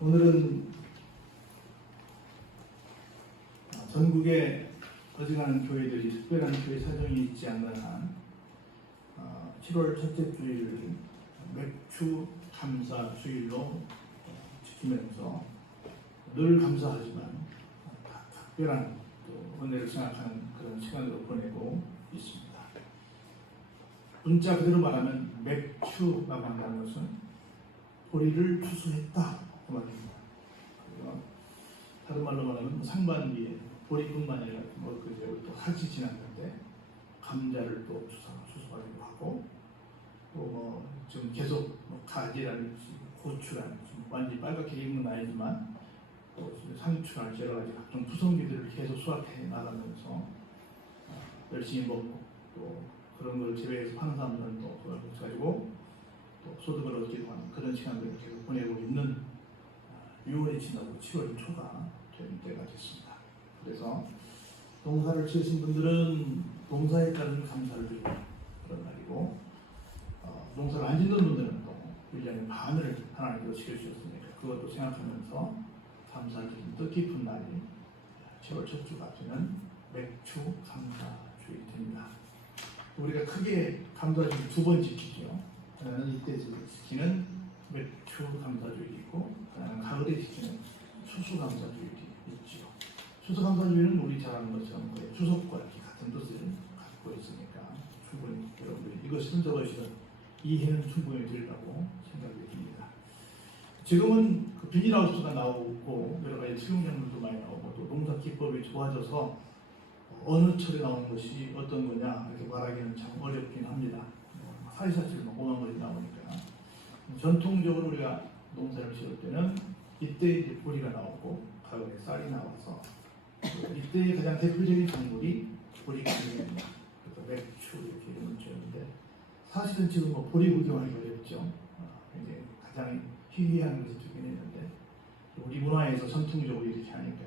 오늘은 전국에 어지간한 교회들이 특별한 교회 사정이 있지 않는 한 7월 첫째 주일을 맥주 감사 주일로 지키면서 늘 감사하지만 특별한 또 은혜를 생각하는 그런 시간으로 보내고 있습니다. 문자 그대로 말하면 맥주라고 한다는 것은 보리를 추수했다 그 말입니다. 다른 말로 말하면 상반기에 보리뿐만 아니라 그제 우리 또 하지 지났는데 감자를 또 추수하기도 하고 또 지금 계속 가지라든지 고추라든지 완전히 빨갛게 익은 건 아니지만 또 상추랄지 여러 가지 각종 부성기들을 계속 수확해 나가면서 열심히 먹고 또 그런 걸 제외해서 파는 사람들은 또 그걸 가지고 또 소득을 얻기도 하는 그런 시간들을 계속 보내고 있는 6월이 지나고 7월 초가 된 때가 됐습니다. 그래서 농사를 지으신 분들은 농사에 따른 감사를 드리고 그런 날이고 농사를 안 짓는 분들은 또 1년의 반을 하나님께서 지켜주셨으니까 그것도 생각하면서 감사를 드리는 뜻깊은 날이 7월 첫 주가 되는 맥주 감사주일이 됩니다. 우리가 크게 감사주일 두 번 지키죠. 하나는 이때 지키는 맥주 감사주일이 있고 하나는 가을에 지키는 추수감사주일이 있지요. 추수감사주일은 우리 잘 아는 것처럼 추석과 이렇게 같은 뜻을 갖고 있으니까 충분히 여러분들이 이것은 저것이든 이해는 충분히 되리라고 생각이 듭니다. 지금은 그 비닐하우스가 나오고 여러 가지 수용작물도 많이 나오고 또 농사 기법이 좋아져서 어느 철에 나오는 것이 어떤 거냐 이렇게 말하기는 참 어렵긴 합니다. 사이사실 오만 것이 나오니까 전통적으로 우리가 농사를 지을 때는 이때 이제 보리가 나오고 가을에 쌀이 나와서 이때의 가장 대표적인 작물이 보리국입니다. 그래서 맥주 이렇게 이름을 지었는데 사실은 지금 보리 구경하기 어렵죠. 이제 가장 희귀한 것이 되긴 했는데 우리 문화에서 전통적으로 이렇게 하니까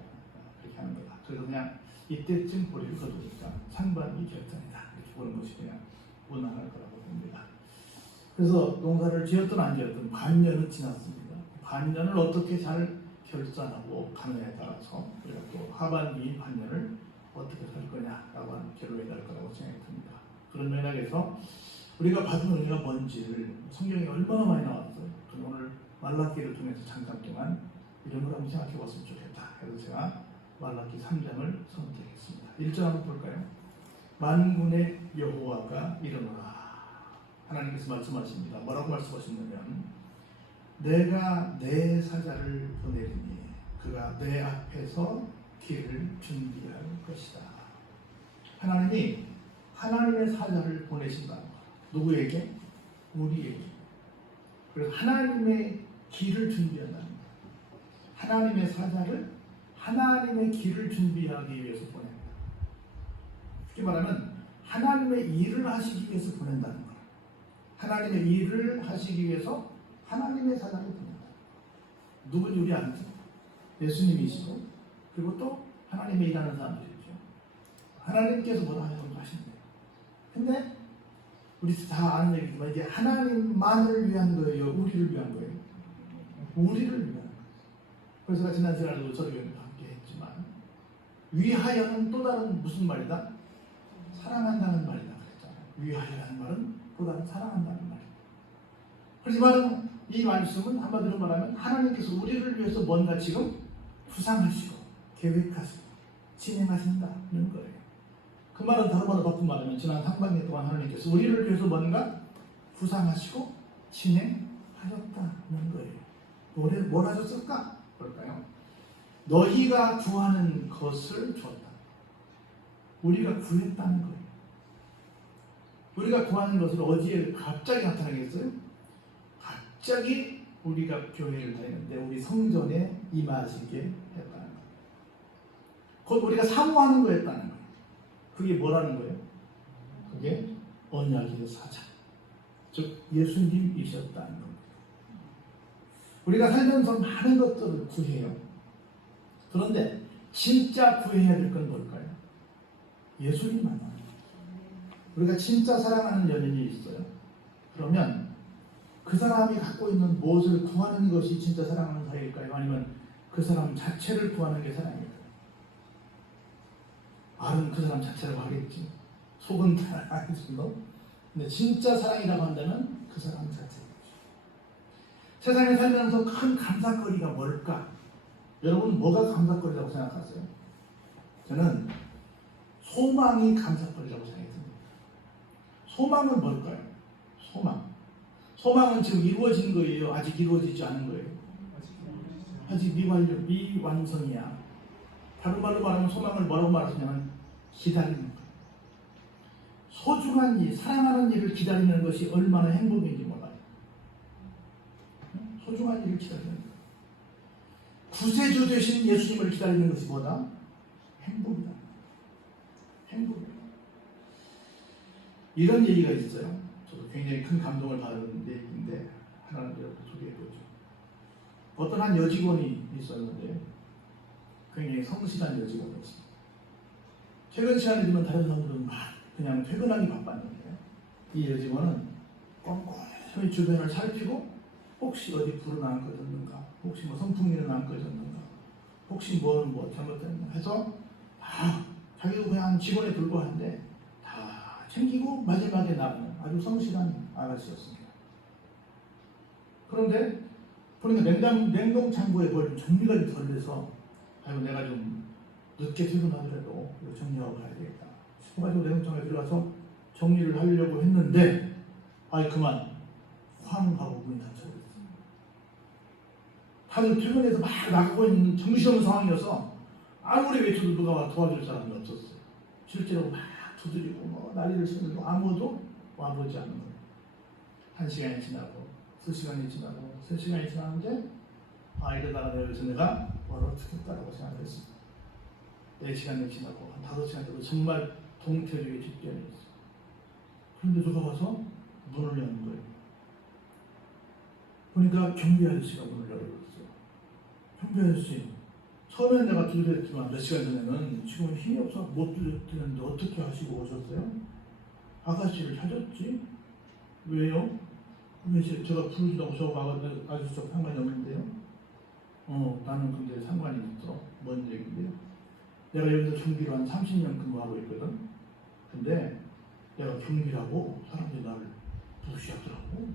그렇게 하는 거다. 그래서 그냥 이때쯤 보리를 거두니까 상반기 결산이다 이렇게 보는 것이 그냥 무난할 거라고 봅니다. 그래서 농사를 지었든 안 지었든 반년은 지났습니다. 반년을 어떻게 잘 결산하고 가느냐에 따라서 우리가 또 하반기 반년을 어떻게 살 거냐라고 하는 결론이 날 거라고 생각이 듭니다. 그런 맥락에서 우리가 받은 은혜가 뭔지를 성경에 얼마나 많이 나왔어요. 오늘 말라기를 통해서 잠깐 동안 이런 걸 한번 생각해 봤으면 좋겠다. 그래서 제가 말라기 3장을 선택했습니다. 1절 한번 볼까요? 만군의 여호와가 이르노라. 하나님께서 말씀하십니다. 뭐라고 말씀하셨냐면 내가 내 사자를 보내리니 그가 내 앞에서 길을 준비할 것이다. 하나님이 하나님의 사자를 보내신다는 것. 누구에게? 우리에게. 그래서 하나님의 길을 준비한다는 것. 하나님의 사자를 하나님의 길을 준비하기 위해서 보낸다. 쉽게 말하면 하나님의 일을 하시기 위해서 보낸다는 것. 하나님의 일을 하시기 위해서 하나님의 사자를 보낸다. 누군지 우리 알죠? 예수님이시고 그리고 또 하나님의 일하는 사람들이죠. 하나님께서 뭐라 하신대요. 근데 우리 다 아는 얘기지만 이게 하나님만을 위한 거예요? 우리를 위한 거예요? 우리를 위한 거예요. 그래서 제가 지난 시간에도 설교도 함께 했지만 위하여는 또 다른 무슨 말이다? 사랑한다는 말이다 그랬잖아요. 위하여라는 말은 또 다른 사랑한다는 말이다. 그래서 이 말씀은 한마디로 말하면 하나님께서 우리를 위해서 뭔가 지금 구상하시고 계획하시고 진행하신다는 거예요. 그 말은 다른 말로 바꾼 말하면 지난 상반기 동안 하나님께서 우리를 위해서 뭔가 구상하시고 진행하셨다는 거예요. 뭘 하셨을까? 볼까요? 너희가 구하는 것을 주었다. 우리가 구했다는 거예요. 우리가 구하는 것을 어디에 갑자기 나타나겠어요? 갑자기 우리가 교회를 다니는데 우리 성전에 임하시게 했다는 거예요. 곧 우리가 사모하는 거였다는 거예요. 그게 뭐라는 거예요? 그게 언약의 사자, 즉 예수님이셨다는 겁니다. 우리가 살면서 많은 것들을 구해요. 그런데 진짜 구해야 될 건 뭘까요? 예수님만. 우리가 진짜 사랑하는 연인이 있어요. 그러면 그 사람이 갖고 있는 무엇을 구하는 것이 진짜 사랑하는 사이일까요? 아니면 그 사람 자체를 구하는 게 사랑일까요? 말은 그 사람 자체라고 하겠지. 속은 다 알겠습니다. 근데 진짜 사랑이라고 한다면 그 사람 자체겠죠. 세상에 살면서 큰 감사거리가 뭘까? 여러분 뭐가 감사거리라고 생각하세요? 저는 소망이 감사거리라고 생각합니다. 소망은 뭘까요? 소망은 지금 이루어진 거예요? 아직 이루어지지 않은 거예요? 아직 미완성이야. 다른 말로 말하면 소망을 뭐라고 말하냐면 기다리는 거예요. 소중한 일, 사랑하는 일을 기다리는 것이 얼마나 행복인지 몰라요. 소중한 일을 기다리는 거예요. 구세주 되신 예수님을 기다리는 것이 뭐다? 행복이다. 행복이에요. 이런 얘기가 있어요. 저도 굉장히 큰 감동을 받은 얘기인데 하나는 소개해보죠. 어떤 한 여직원이 있었는데 굉장히 성실한 여직원이었습니다. 퇴근 시간이 되면 다른 사람들은 막 그냥 퇴근하기 바빴는데 이 여직원은 꼼꼼히 주변을 살피고 혹시 어디 불은 안 꺼졌는가, 혹시 뭐 선풍기는 안 꺼졌는가, 혹시 뭐 잘못됐는가 해서 다 자기도 그냥 직원에 불과한데 다 챙기고 마지막에 남은 아주 성실한 아가씨였습니다. 그런데 보니까 냉동 창고에 뭘 정리가 좀 덜 돼서 아이고 내가 좀 늦게 퇴근하더라도 이거 정리하고 가야 되겠다 싶어가지고 냉동창고에 들어가서 정리를 하려고 했는데 그만 황 하고 문이 닫혀버렸어요. 다들 퇴근해서 막 나가고 있는 정신없는 상황이어서 아무리 외쳐도 누가 도와줄 사람이 없었어요. 실제로 막 두드리고 뭐 난리를 치는데도 아무도 와보지 않는 거예요. 1시간이 지나고 2시간이 지나고 3시간이 지났는데 이러다가 내가 뭘 어떻게 했다라고 생각했습니다. 4시간이 지나고 한 5시간 정도 정말 동태주의 직전에 있어요. 그런데 누가 와서 문을 여는 거예요. 보니까 경비 아저씨가 문을 열어줬어요. 경비 아저씨, 처음엔 내가 두드렸지만 몇 시간 전에는 지금 힘이 없어서 못 두드렸는데 어떻게 하시고 오셨어요? 아가씨를 찾았지? 왜요? 제가 부르시다고 저거 아저씨하고 상관이 없는데요? 나는 근데 상관이 있어. 뭔 얘기인데요? 내가 여기서 경비로 한 30년 근무하고 있거든. 근데 내가 경비라고 사람들이 나를 무시하더라고.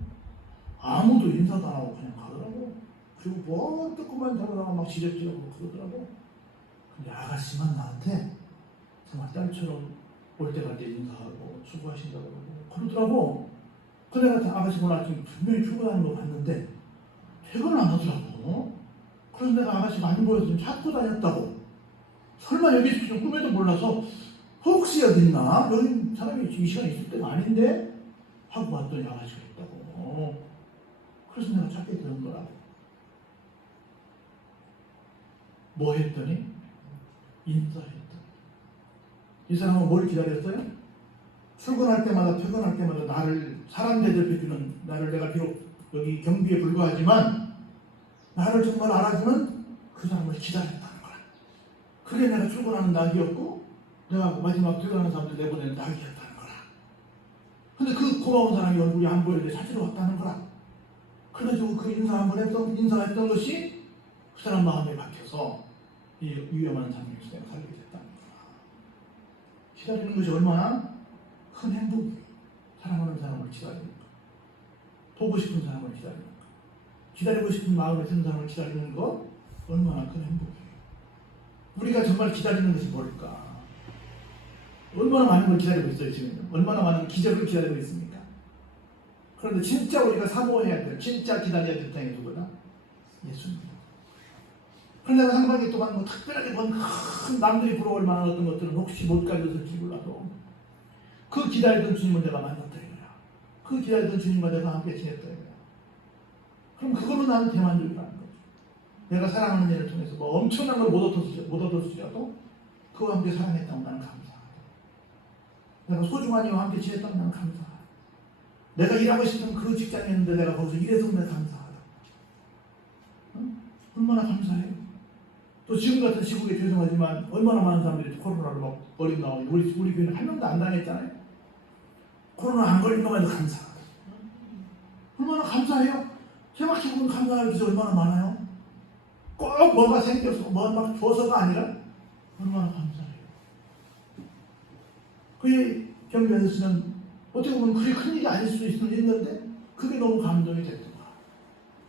아무도 인사도 안 하고 그냥 가더라고. 그리고 뭐 뜨끔만 잡아다가 막 지적지적하고 그러더라고. 근데 아가씨만 나한테 정말 딸처럼 올 때 갈 때 인사하고 수고하신다고 그러더라고. 그래 내가 아가씨 오늘 아침 분명히 출근하는 거 봤는데 퇴근을 안 하더라고. 그래서 내가 아가씨 많이 보여서 좀 찾고 다녔다고. 설마 여기 좀 꿈에도 몰라서 혹시 여기 있나? 여기 사람이 이 시간에 있을 때가 아닌데? 하고 봤더니 아가씨가 있다고. 그래서 내가 찾게 된 거라고. 뭐 했더니? 인사했더니. 이 사람은 뭘 기다렸어요? 출근할 때마다 퇴근할 때마다 나를 사람 대접해주는 나를 내가 비록 여기 경비에 불과하지만 나를 정말 알아주는 그 사람을 기다렸다는 거야. 그게 내가 출근하는 낙이었고 내가 마지막 퇴근하는 사람들 내보내는 낙이었다는 거야. 근데 그 고마운 사람이 얼굴이 안 보이는데 찾으러 왔다는 거야. 그래가지고 그 인사했던 것이 그 사람 마음에 박혀서 이 위험한 장면에서 내가 살게 됐다는 거야. 기다리는 것이 얼마나 큰 행복이에요. 사랑하는 사람을 기다리는 거. 보고 싶은 사람을 기다리는 거. 기다리고 싶은 마음에 드는 사람을 기다리는 거 얼마나 큰 행복이에요. 우리가 정말 기다리는 것이 뭘까? 얼마나 많은 걸 기다리고 있어요 지금. 얼마나 많은 기적을 기다리고 있습니까? 그런데 진짜 우리가 사모해야 될, 진짜 기다려야 될 땅이 누구다? 예수입니다. 그런데 상반기 동안 뭐 특별하게 큰 남들이 부러울 만한 어떤 것들은 혹시 못 가졌을지 몰라도 그 기다리던 주님을 내가 만났다 이거야. 그 기다리던 주님과 내가 함께 지냈다 이거야. 그럼 그걸로 나는 대만족이라는 거죠. 내가 사랑하는 일을 통해서 뭐 엄청난 걸 못 얻었을지라도 그와 함께 사랑했다면 나는 감사하다. 내가 소중한 이와 함께 지냈다면 나는 감사하다. 내가 일하고 싶은 그 직장이었는데 내가 거기서 일해서 내가 감사하다. 응? 얼마나 감사해요. 또 지금 같은 시국에 죄송하지만 얼마나 많은 사람들이 코로나로 막 걸림 나오고 우리 교회는 한 명도 안 당했잖아요. 코로나 안 걸린 것만 해도 감사하다. 응? 얼마나 감사해요. 생각해보면 감사할 것이 얼마나 많아요. 꼭 뭐가 생겨서 막 줘서가 아니라 얼마나 감사해요. 그의 경배에서는 어떻게 보면 그리 큰 일이 아닐 수도 있는데 그게 너무 감동이 됐던 거야.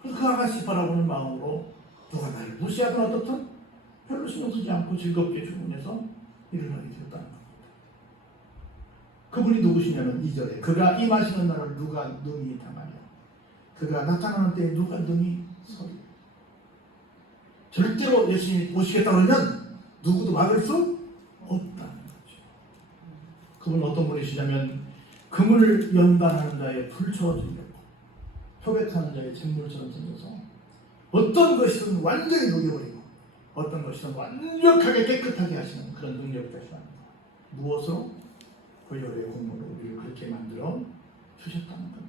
그래서 그 아가씨 바라보는 마음으로 누가 나를 무시하든 어떻든 별로 신경 쓰지 않고 즐겁게 주문해서 일어나게 되었다는 겁니다. 그분이 누구시냐면 2절에 그가 임하시는 날을 누가 능히 당하냐. 그가 나타나는 때에 누가 능히 서리. 절대로 예수님이 오시겠다 그러면 누구도 막을 수 없다는 거죠. 그분은 어떤 분이시냐면 그물을 연단하는 자의 불처럼 생겼고 표백하는 자의 잿물처럼 생겨서 어떤 것이든 완전히 녹여버리고 어떤 것이든 완벽하게 깨끗하게 하시는 그런 능력자시다. 무엇으로? 고혈의 공로로 우리를 그렇게 만들어 주셨다는 겁니다.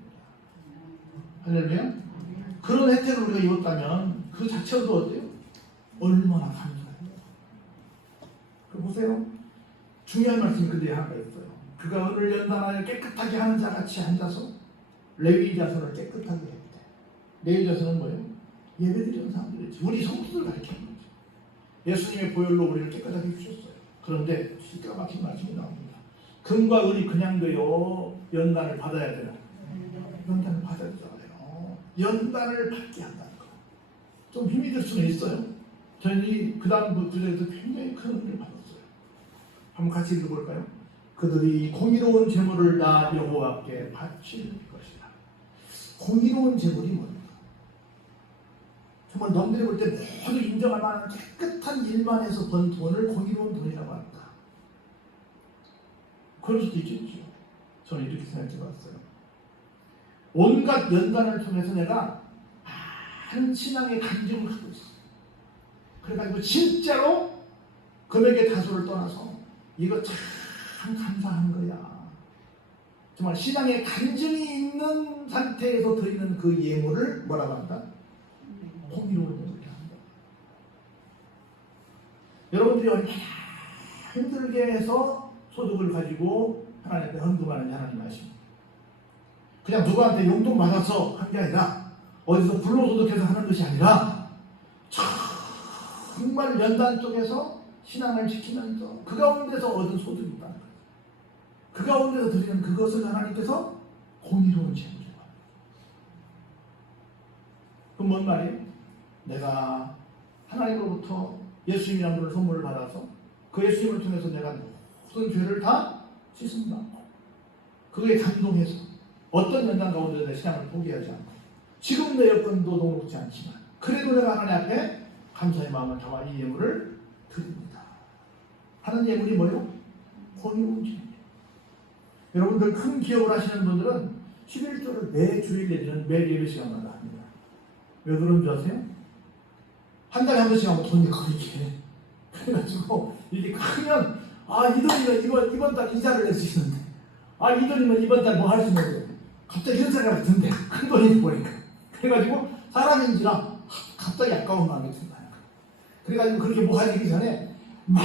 할렐루야. 그런 혜택을 우리가 입었다면 그 자체로도 어때요? 얼마나 감사해요. 그 보세요. 중요한 말씀이 그대에 하나 있어요. 그가 은을 연단하여 깨끗하게 하는 자같이 앉아서 레위 자손을 깨끗하게 했대. 레위 자손은 뭐예요? 예배드리는 사람들이지. 우리 성도들 가르치는 거죠. 예수님의 보혈로 우리를 깨끗하게 해주셨어요. 그런데 기가 막힌 말씀이 나옵니다. 금과 은이 그냥 돼요? 연단을 받아야 되나? 연단을 받아야 되잖아요. 연단을 받게 한다는 거. 좀 힘이 들 수는 있어요. 저는 그 다음 구절에서 굉장히 큰 은혜를 받았어요. 한번 같이 읽어볼까요? 그들이 공의로운 제물을 다 여호와께 바칠 것이다. 공의로운 제물이 뭡니까? 정말 넘들이 볼 때 모두 인정할 만한 깨끗한 일만 해서 번 돈을 공의로운 돈이라고 한다. 그럴 수도 있겠죠. 저는 이렇게 생각해 봤어요. 온갖 연단을 통해서 내가 많은 신앙의 간증을 하고 있어요. 그래가지고 진짜로 금액의 다소를 떠나서 이거 참 감사한 거야. 정말 신앙의 간증이 있는 상태에서 드리는 그 예물을 뭐라고 한다? 공의로운 예물이라 한다. 여러분들이 얼마나 힘들게 해서 소득을 가지고 하나님 앞에 헌금하는지 하나님 아십니다. 그냥 누구한테 용돈 받아서 한 게 아니라 어디서 불로소득해서 하는 것이 아니라 정말 연단 쪽에서 신앙을 지키면서 그 가운데서 얻은 소득이 있다는 거예요. 그 가운데서 드리는 그것을 하나님께서 공의로운 제물이라고 합니다. 그럼 뭔 말이에요? 내가 하나님으로부터 예수님이라는 분을 선물을 받아서 그 예수님을 통해서 내가 모든 죄를 다 씻음받고 그거에 감동해서 어떤 연단 가운데 내 신앙을 포기하지 않고 지금 내 여건도 녹록지 않지만 그래도 내가 하나님 앞에 감사의 마음을 담아 이 예물을 드립니다. 하는 예물이 뭐예요? 공의로운 제물. 여러분들 큰 기업을 하시는 분들은 11조를 매 주일 내지는 매 예배 시간마다 합니다. 왜 그런 줄 아세요? 한 달에 한 번씩 하면 돈이 거리게 그래가지고 이게 크면 이 돈이면 이번 달 이자를 낼 수 있는데 이 돈이면 이번 달 뭐 할 수 있는데 갑자기 이런 생각이 든대. 큰 돈이 보니까 그래가지고 사람인지라 갑자기 아까운 마음이 든다. 그래가지고 그렇게 뭐 하기 전에 막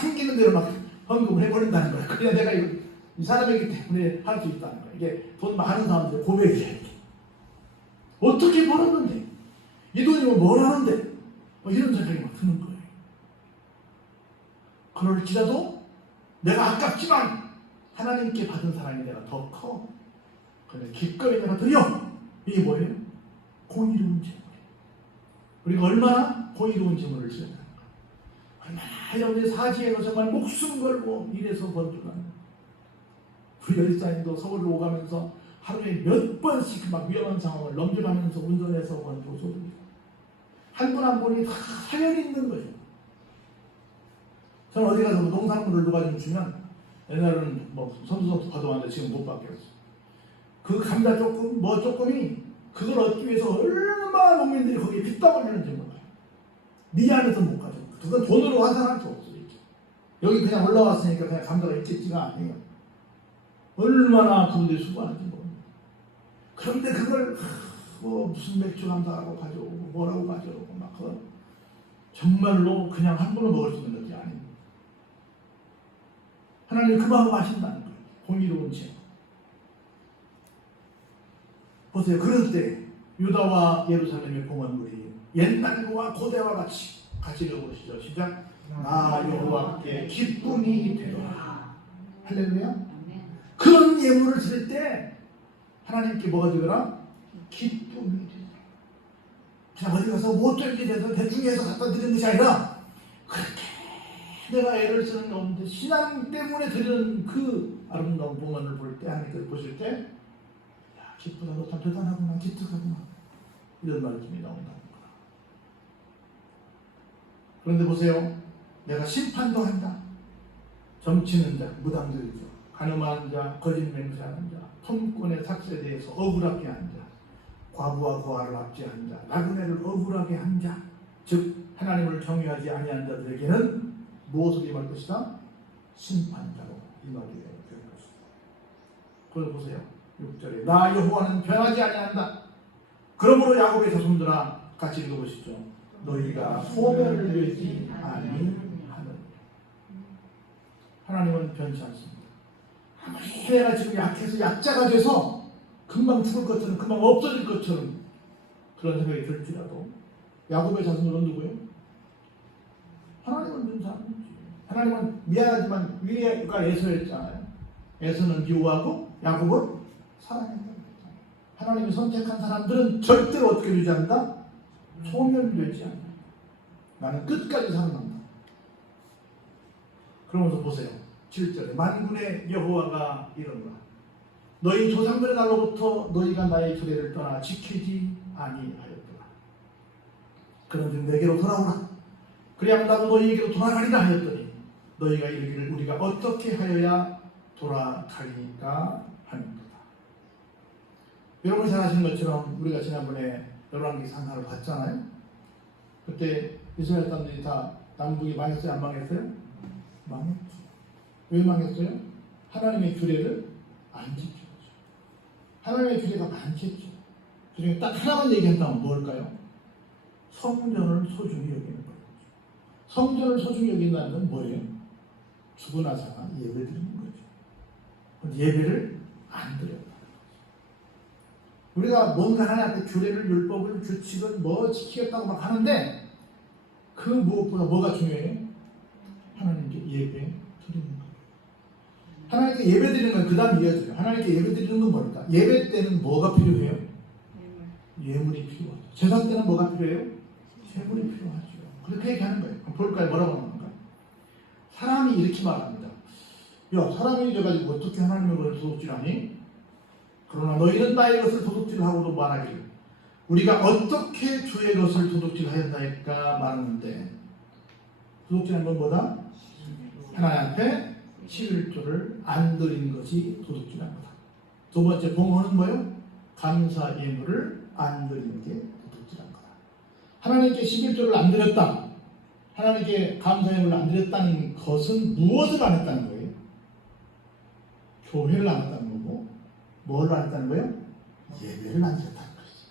생기는 대로 막 헌금을 해버린다는 거야. 그래야 내가 이 사람이기 때문에 할 수 있다는 거야. 이게 돈 많은 사람들 고백이야. 이게. 어떻게 벌었는데? 이 돈이면 뭘 하는데? 이런 생각이 막 드는 거예요. 그럴지라도 내가 아깝지만 하나님께 받은 사랑이 내가 더 커. 그런데 기꺼이 내가 드려. 이게 뭐예요? 공의로운 제물. 우리가 얼마나 공의로운 제물을 지어야 하는가. 얼마나 여러분들이 사지에서 정말 목숨 걸고 일해서 번주는 우리 열사님도 서울로 오가면서 하루에 몇 번씩 막 위험한 상황을 넘겨가면서 운전해서 번 도서들이 한 분 한 분이 다 사연이 있는 거예요. 저는 어디 가서 농산물을 누가 좀 주면 옛날에는 뭐 선수도 받아왔는데 지금 못 받겠어. 그 감자 조금 뭐 조금이 그걸 얻기 위해서 얼마나 농민들이 거기에 빗땀 흘리는지 몰라요. 미안해서 못 가죠. 그건 돈으로 환산할 수 없어요. 여기 그냥 올라왔으니까 그냥 감자가 있겠지가 아니에요. 얼마나 그분들이 수고하는지 모릅니다. 그런데 그걸 무슨 맥주 감사하고 가져오고 뭐라고 가져오고 막 정말로 그냥 한 번은 먹을 수 있는 것이 아닙니다. 하나님 그 마음 아신다는 거예요. 공의로운 제물. 보세요. 그럴 때 유다와 예루살렘의 공원물이 옛날과 고대와 같이 읽어보시죠. 시작. 나 여호와께 기쁨이 되노라. 할렐루야. 그런 예물을 드릴 때 하나님께 뭐가 되더라? 기쁨이 되더라. 그냥 어디 가서 못된 게 돼서 대충 해서 갖다 드리는 것이 아니라 그렇게 내가 애를 쓰는 가운데 신앙 때문에 드리는 그 아름다운 봉헌을 볼 때, 하나님께서 보실 때, 야, 기쁘다, 너 참 대단하구나, 기특하구나, 이런 말씀이 나온다는 거야. 그런데 보세요. 내가 심판도 한다. 점치는 자, 무당들이죠. 가늠하는 자, 거짓 맹세하는 자, 통권의 삭스에 대해서 억울하게 한 자, 과부와 고아를 압제한 자, 나그네를 억울하게 한 자, 즉 하나님을 경외하지 아니한 자들에게는 무엇을 임할 것이다? 심판자로 임하게 될 것이다. 그걸 보세요. 6절에 나 여호와는 변하지 아니한다. 그러므로 야곱의 자손들아, 같이 읽어보시죠. 너희가 소멸을 되지 아니하느니라. 하나님은 변치 않습니다. 아무리 내가 지금 약해서 약자가 돼서 금방 죽을 것처럼, 금방 없어질 것처럼 그런 생각이 들지라도 야곱의 자손들은 누구예요? 하나님은 변치 않는지. 하나님은 미안하지만 위에가 에서였잖아요. 에서는 미워하고 야곱은 사랑한다. 하나님이 선택한 사람들은 절대로 어떻게 되지 않는다? 소멸되지 않는다. 나는 끝까지 살아난다. 그러면서 보세요. 7절에 만군의 여호와가 이른다. 너희 조상들의 날로부터 너희가 나의 규례를 떠나 지키지 아니하였더라. 그런즉 내게로 돌아오라. 그리하면 나도 너희에게로 돌아가리라 하였더니 너희가 이르기를 우리가 어떻게 하여야 돌아가리까 하는 거다. 여러분이 잘 아시는 것처럼 우리가 지난번에 열왕기 상하를 봤잖아요. 그때 이스라엘 사람들이 다 남북이 망했어요? 안 망했어요? 망했죠. 왜 망했어요? 하나님의 규례를 안 지켰죠. 하나님의 규례가 많겠죠. 그중에 딱 하나만 얘기한다면 뭘까요? 성전을 소중히 여기는 거예요. 성전을 소중히 여긴다는 건 뭐예요? 죽고 나서나 예배 드리는 거죠. 예배를 안 드려요. 우리가 뭔가 하나님의 규례를, 율법을, 규칙을 뭐 지키겠다고 막 하는데 그 무엇보다 뭐가 중요해요? 하나님께 예배 드리는 거예요. 하나님께 예배 드리는 건 그 다음 이어져요. 하나님께 예배 드리는 건 뭘까? 예배 때는 뭐가 필요해요? 예물이 필요하죠. 제사 때는 뭐가 필요해요? 예물이 필요하죠. 그렇게 얘기하는 거예요. 볼까요? 뭐라고 하는가? 사람이 이렇게 말합니다. 야, 사람이 돼가지고 어떻게 하나님의 것을 도둑질하니? 그러나 너희는 나의 것을 도둑질하고도 말하기를 우리가 어떻게 주의 것을 도둑질하였나이까 말하는데, 도둑질한 건 뭐다? 하나님 앞에 11조를 안 드린 것이 도둑질한 거다. 두 번째 봉헌은 뭐예요? 감사 예물을 안 드리는 게 도둑질한 거다. 하나님께 11조를 안 드렸다. 하나님께 감사 예물을 안 드렸다는 것은 무엇을 안 했다는 거예요? 교회를 안 했다는 거고, 뭘 안 했다는 거예요? 예배를 안 드렸다는 거지.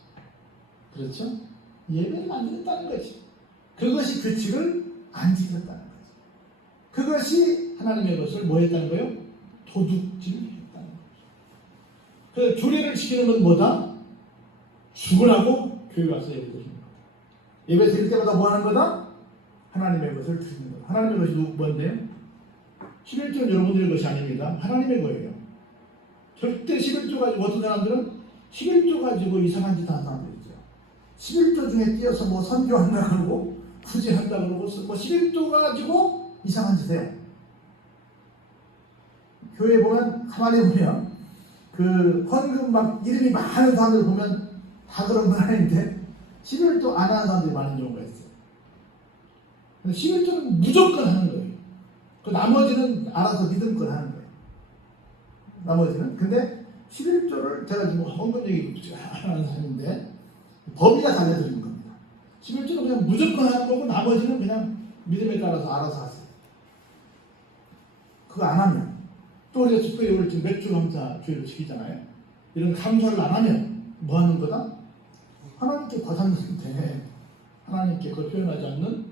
그렇죠? 예배를 안 드렸다는 거지. 그것이 규칙을 안 지켰다는 거지. 그것이 하나님의 것을 뭐 했다는 거예요? 도둑질했다는 거죠. 그 규례를 지키는 건 뭐다? 죽으라고 교회 와서 예배 드리는 거다. 예배 드릴 때마다 뭐 하는 거다? 하나님의 것을 드리는 거다. 하나님의 것이 뭔데요? 11조는 여러분들의 것이 아닙니다. 하나님의 거예요. 절대 11조 가지고, 어떤 사람들은 11조 가지고 이상한 짓 하는 사람들 있죠. 11조 중에 띄어서 뭐 선교한다 그러고 굳이 한다 그러고 뭐 11조 가지고 이상한 짓 해요. 교회 보면 가만히 보면 그 헌금 막 이름이 많은 사람들 보면 다 그런 건 아닌데 11조 안 하는 사람들이 많은 경우가 있어요. 11조는 무조건 하는 거예요. 그 나머지는 알아서 믿음껏 하는 거예요. 나머지는. 근데 11조를 제가 지금 헌금 얘기 안 하는 사람인데 법이가 달려드리는 겁니다. 11조는 그냥 무조건 하는 거고 나머지는 그냥 믿음에 따라서 알아서 하세요. 그거 안 하면 또 우리가 특별히 오늘 지금 맥주 감사 주일을 지키잖아요. 이런 감사를 안 하면 뭐 하는 거다? 하나님께 과장되는데 하나님께 그걸 표현하지 않는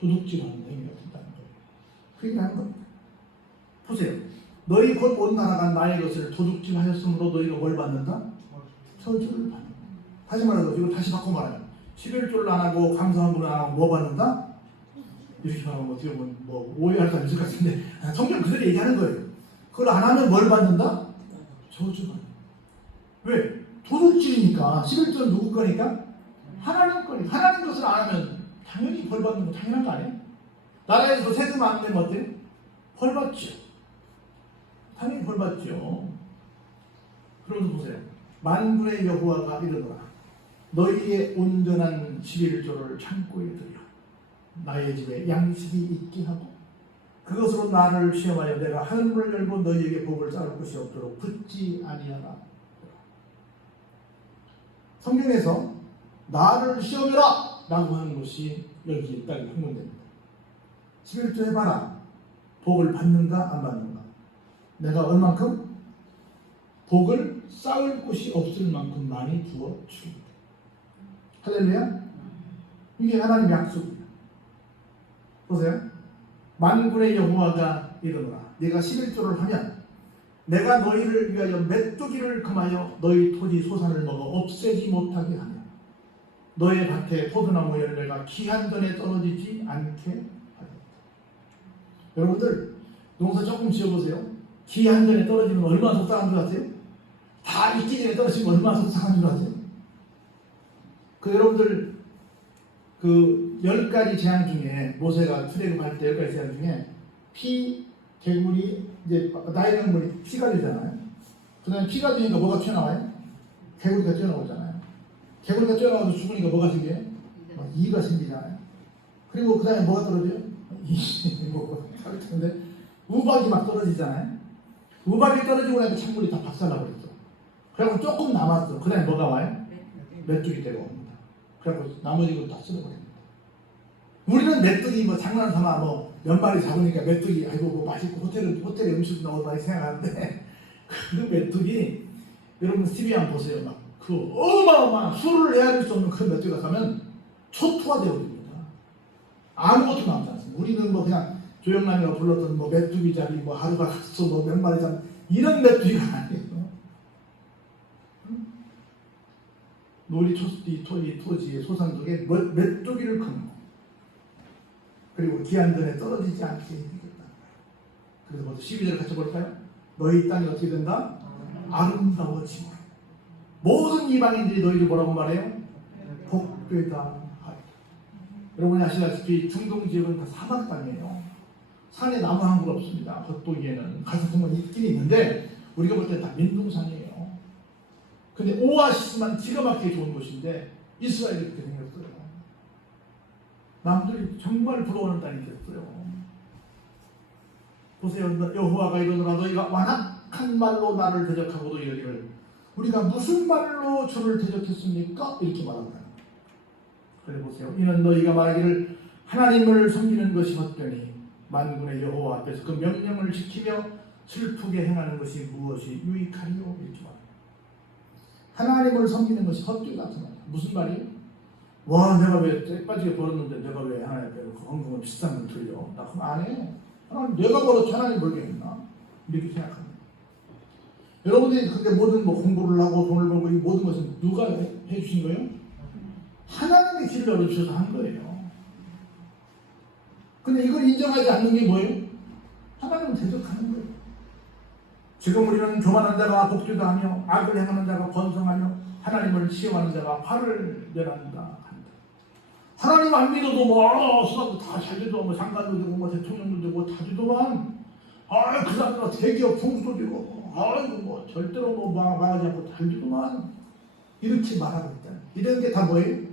도둑질하는 행위가 된다는 거예요. 그 얘기를 하는 겁니다. 보세요. 너희 곧 온 나라가 나의 것을 도둑질하였으므로 너희가 뭘 받는다? 저주를 받는다. 다시 말해서 이거 다시 바꿔 말하면 11조를 안 하고 감사함을 안 하고 뭐 받는다? 이렇게 말하면 어떻게 보면 뭐 오해할 사람 있을 것 같은데 성경 그대로 얘기하는 거예요. 그걸 안 하면 뭘 받는다? 저주 받는다. 왜? 도둑질이니까 11조는 누구 거니까? 하나님 거니까. 하나님 것을 안 하면 당연히 벌 받는 거 당연한 거 아니에요? 나라에서 세금 안 내면 어때요? 벌 받죠. 당연히 벌 받죠. 그러면서 보세요. 만군의 여호와가 이르노라. 너희의 온전한 11조를 창고에 들여 나의 집에 양식이 있게 하고 그것으로 나를 시험하여 내가 하늘문을 열고 너희에게 복을 쌓을 것이 없도록 붙지 아니하라. 성경에서 나를 시험해라 라고 하는 것이 여기에 딱 흥분됩니다. 11조 해봐라. 복을 받는가 안 받는가. 내가 얼만큼? 복을 쌓을 곳이 없을 만큼 많이 주어 주겠다. 할렐루야. 이게 하나님 약속입니다. 보세요. 만군의 여호와가 이르노라. 네가 11조를 하면 내가 너희를 위하여 메뚜기를 금하여 너희 토지 소산을 먹어 없애지 못하게 하며 너의 밭에 포도나무 열매가 기한 전에 떨어지지 않게 하겠다. 여러분들 농사 조금 지어보세요. 기한 전에 떨어지면 얼마나 속상한 줄 아세요? 다 익기 전에 떨어지면 얼마나 속상한 줄 아세요? 여러분들 10가지 재앙 중에 모세가 출애굽할 때 10가지 재앙 중에 피, 개구리, 이제 나이는 물이 피가 되잖아요. 그 다음에 피가 되니까 뭐가 튀어나와요? 개구리가 튀어나오잖아요. 개구리가 튀어나와서 죽으니까 뭐가 생겨요? 이가 생기잖아요. 그리고 그 다음에 뭐가 떨어져요? 텐데 우박이 막 떨어지잖아요. 우박이 떨어지고 나니까 찬물이 다 박살나버렸어. 그래갖고 조금 남았어. 그 다음에 뭐가 와요? 메뚜기 떼가 옵니다. 그래갖고 나머지 건 다 쓸어버립니다. 우리는 메뚜기 뭐 장난삼아 뭐 몇 마리 잡으니까 메뚜기 아이고 뭐 맛있고 호텔에 음식 나오고 많이 생각하는데 그 메뚜기 여러분 TV 한번 보세요. 막 그 어마어마한 술을 헤아릴 수 없는 그 메뚜기가 가면 초토화되어 버립니다. 아무것도 남지 않습니다. 우리는 뭐 그냥 조영남이가 불렀던 뭐 메뚜기 잡이 뭐 하루가 갔어 뭐 몇 마리 잡 이런 메뚜기가 아니에요. 우리 토지의 소산 속에 메뚜기를 크는 거. 그리고 기한전에 떨어지지 않게 해주겠다. 그래서 먼저 12절을 같이 볼까요? 너희 땅이 어떻게 된다? 아름다워지고 모든 이방인들이 너희를 뭐라고 말해요? 복되다 하리라. 여러분이 아시다시피 중동 지역은 다 사막 땅이에요. 산에 나무 한 그루 없습니다. 겉도기에는 가서 보면 있긴 있는데 우리가 볼 때 다 민둥산이에요. 근데 오아시스만 기가 막히게 좋은 곳인데 이스라엘이 그렇게 생겼어요. 남들이 정말 부러워하는 땅이 됐어요. 보세요. 여호와가 이르노라. 너희가 완악한 말로 나를 대적하고도 이르기를 우리가 무슨 말로 주를 대적했습니까? 이렇게 말합니다. 그래 보세요. 이는 너희가 말하기를 하나님을 섬기는 것이 헛되니 만군의 여호와 앞에서 그 명령을 지키며 슬프게 행하는 것이 무엇이 유익하리요? 이렇게 말합니다. 하나님을 섬기는 것이 헛되다. 무슨 말이에요? 와 내가 왜 떼빠지게 벌었는데 내가 왜 하나님 앞에 헌금을 비싼 걸 들려? 나 그럼 안 해. 하나님 내가 벌어도 하나님 벌겠나? 이렇게 생각합니다. 여러분들이 근데 모든 뭐 공부를 하고 돈을 벌고 이 모든 것은 누가 해주신 거예요? 하나님의 길을 열어주셔서 한 거예요. 근데 이걸 인정하지 않는 게 뭐예요? 하나님을 대적하는 거예요. 지금 우리는 교만한 자가 복되다 하며 악을 행하는 자가 번성하며 하나님을 시험하는 자가 화를 내란다. 하나님 안 믿어도 뭐 수사도 다 잘 되도 뭐 장관도 되고 뭐 대통령도 되고 다 되도만 그 사람들 대기업 총수도 되고 뭐 절대로 뭐 망하지 않고 잘 되도만 이렇게 말하고 있다. 이런 게 다 뭐예요?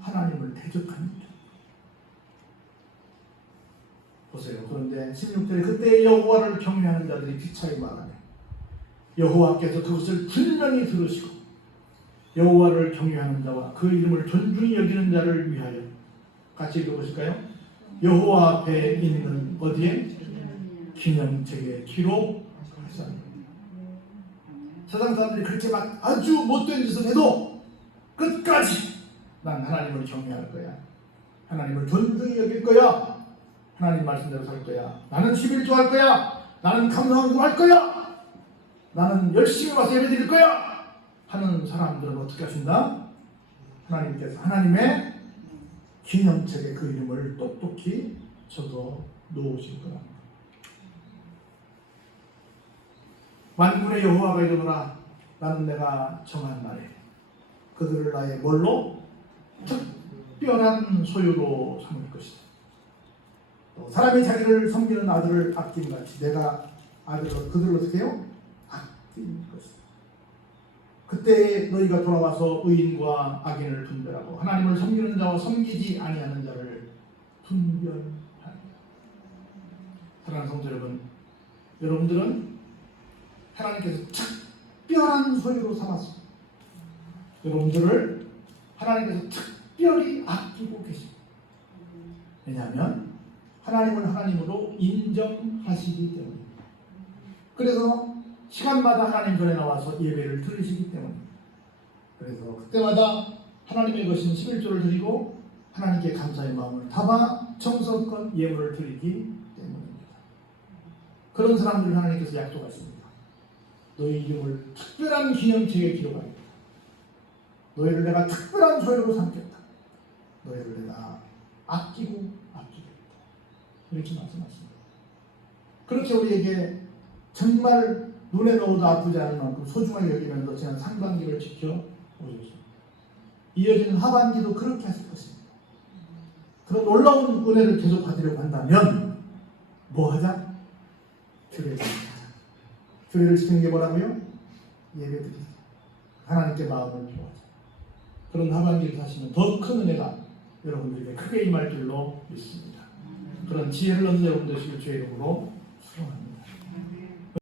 하나님을 대적합니다. 보세요. 그런데 16절에 그때 여호와를 경외하는 자들이 비차이 말하네. 여호와께서 그것을 분명히 들으시고 여호와를 경외하는 자와 그 이름을 존중히 여기는 자를 위하여 같이 읽어보실까요? 여호와 앞에 있는 어디에? 기념책에 기록하시니. 세상 사람들이 그렇게 막 아주 못된 짓을 해도 끝까지 난 하나님을 경외할 거야. 하나님을 존중히 여길 거야. 하나님 말씀대로 살 거야. 나는 11조 할 거야. 나는 감사헌금 할 거야. 나는 열심히 와서 예배 드릴 거야. 하는 그런 사람들은 어떻게 하신다? 하나님께서 하나님의 기념책에 그 이름을 똑똑히 적어 놓으실 거랍니다. 만군의 여호와가 이르노라 나는 내가 정한 날에 그들을 나의 뭘로? 특별한 소유로 삼을 것이다. 또 사람이 자기를 섬기는 아들을 아끼는 같이 내가 그들을 어떻게 해요? 아끼는 것이다. 그때 너희가 돌아와서 의인과 악인을 분별하고 하나님을 섬기는 자와 섬기지 아니하는 자를 분별하리라. 사랑하는 성도 여러분, 여러분들은 하나님께서 특별한 소유로 삼았습니다. 여러분들을 하나님께서 특별히 아끼고 계십니다. 왜냐하면 하나님을 하나님으로 인정하시기 때문입니다. 그래서 시간마다 하나님 전에 나와서 예배를 드리시기 때문입니다. 그래서 그때마다 하나님의 것인 11조를 드리고 하나님께 감사의 마음을 담아 정성껏 예물을 드리기 때문입니다. 그런 사람들을 하나님께서 약속하십니다. 너희 이름을 특별한 기념책에 기록하겠다. 너희를 내가 특별한 소유로 삼겠다. 너희를 내가 아끼겠다. 이렇게 말씀하십니다. 그렇게 우리에게 정말 눈에 넣어도 아프지 않을 만큼 소중하게 여기면서 지난 상반기를 지켜오셨습니다. 이어지는 하반기도 그렇게 하실 것입니다. 그런 놀라운 은혜를 계속 받으려고 한다면 뭐 하자? 교회를 지키자. 교회를 지키는 게 뭐라고요? 예배드리자. 하나님께 마음을 비워하자. 그런 하반기를 사시면 더 큰 은혜가 여러분들에게 크게 임할 줄로 믿습니다. 그런 지혜를 얻는 여러분 되시길 주의 이름으로